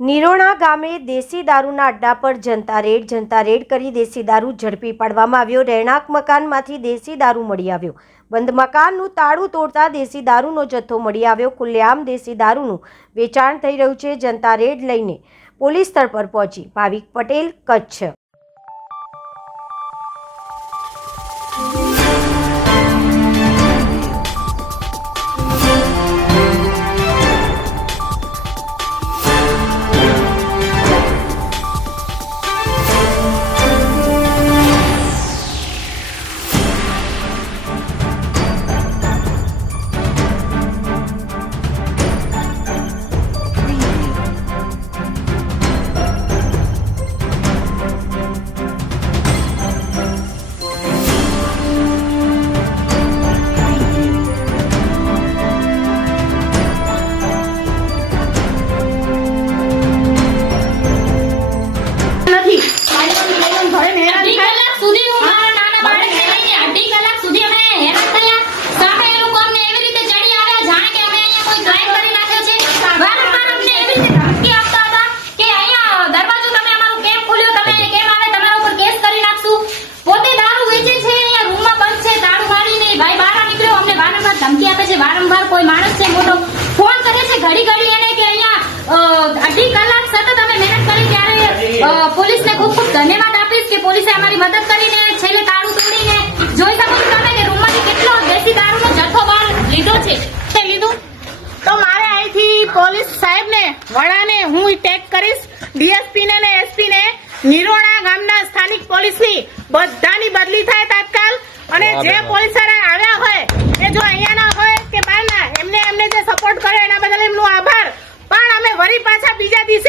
નિરોણા ગામે દેશી દારૂના અડ્ડા પર જનતા રેડ કરી દેશી દારૂ ઝડપી પાડવામાં આવ્યો। રહેણાંક મકાનમાંથી દેશી દારૂ મળી આવ્યો। બંધ મકાનનું તાળું તોડતા દેશી દારૂનો જથ્થો મળી આવ્યો। ખુલ્લેઆમ દેશી દારૂનું વેચાણ થઈ રહ્યું છે। જનતા રેડ લઈને પોલીસ સ્થળ પર પહોંચી। ભાવિક પટેલ, કચ્છ। वारंवार कोई माणस से मोटो फोन करे छे घड़ी घड़ी एने के अहींया अढ़ी कलाक सतत अमे मेहनत करी त्यारे पोलीस ने खूब खूब धन्यवाद आपीश के पोलीसे અમારી મદદ કરીને છેલ્લે તાળું તોડીને જોઈ શકો છો તમે કે રૂમમાંથી કેટલો દેશી દારૂનો જથ્થો બહાર લીધો છે લીધું તો મારે અહીંથી પોલીસ સાહેબને વડાને હું ટેગ કરીશ, ડીએસપી ને એસપી ને નિરોણા ગામના સ્થાનિક પોલીસની બધાની બદલી થાય તાત્કાલ। અને જે પોલીસવાળા આવ્યા હોય એ જો અહીંયાના હોય કે બહારના એમને જે સપોર્ટ કરે એના બદલ એમનો આભાર। પણ અમે વરી પાછા બીજા દિવસે